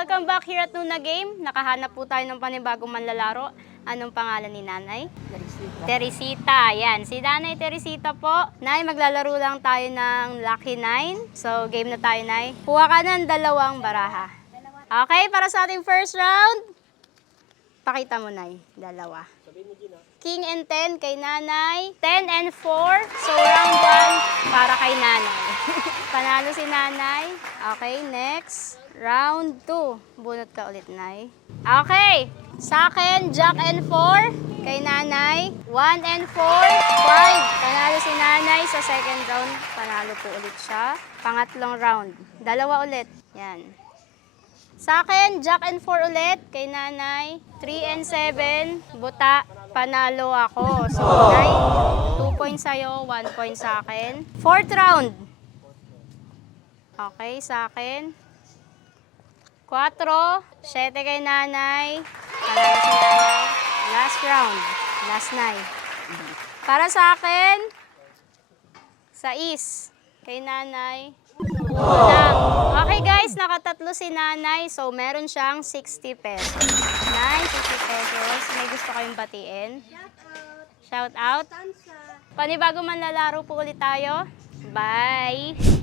welcome back here at Nuna Game. Nakahanap po tayo ng panibagong manlalaro. Anong pangalan ni Nanay? Teresita. Yan, si Nanay Teresita po. Nay, maglalaro lang tayo ng Lucky 9. So, game na tayo, Nay. Kuha ka ng 2 baraha. Okay, para sa ating first round, pakita mo, Nay. 2. King and 10 kay Nanay. 10 and 4. So, round 1 para kay Nanay. Panalo si Nanay. Okay, next. Round 2. Bunot ka ulit, Nay. Okay. Sa akin, Jack and 4 kay Nanay. 1 and 4. 5. Panalo si Nanay sa second round. Panalo po ulit siya. Pangatlong round. 2 ulit. Yan. Sa akin, Jack and 4 ulit kay Nanay. 3 and 7. Buta. Panalo ako. So, Nay, 2 points sa'yo, 1 point sa akin. Fourth round. Okay, sa akin. 4. 7 kay Nanay. Panalo si Nanay. Last round. Last night. Para sa akin, 6 kay Nanay. Lang. Okay guys, nakatatlo si Nanay. So, meron siyang 60 pesos. 60 pesos. May gusto kayong batiin? Shout out. Panibago manlalaro po ulit tayo. Bye!